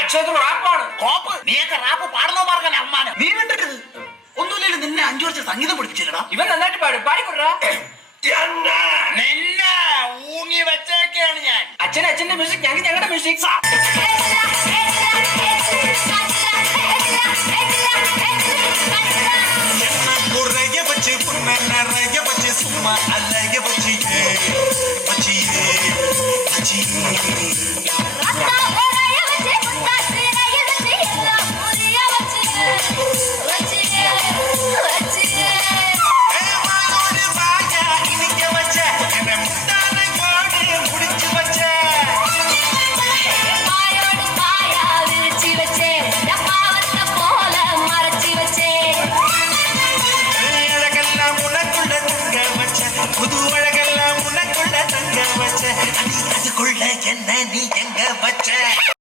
അക്ഷയത്തിന് റാപ്പാണ്. കോപ്പ് നീയൊക്കെ റാപ്പ് പാടുന്നോ മാർഗം അമ്മാനം. നീ വിട്ടിട്ട് ഒന്നുമില്ലല്ലോ, നിന്നെ 5 വർഷം സംഗീതം പഠിപ്പിച്ചില്ലടാ. ഇവൻ നന്നായിട്ട് പാടും, പാടിക്കൊടുറാ. നിന്നെ ഊങ്ങി വെച്ചേക്കാണ് ഞാൻ. അച്ഛന്റെ മ്യൂസിക്, ഞങ്ങളുടെ മ്യൂസിക്. சும்மா அழக வச்சியே வச்சியே வச்சியே புது அழகெல்லாம் உனக்குள்ள தங்க வச்ச, அதுக்குள்ள என்ன நீ எங்க வச்ச?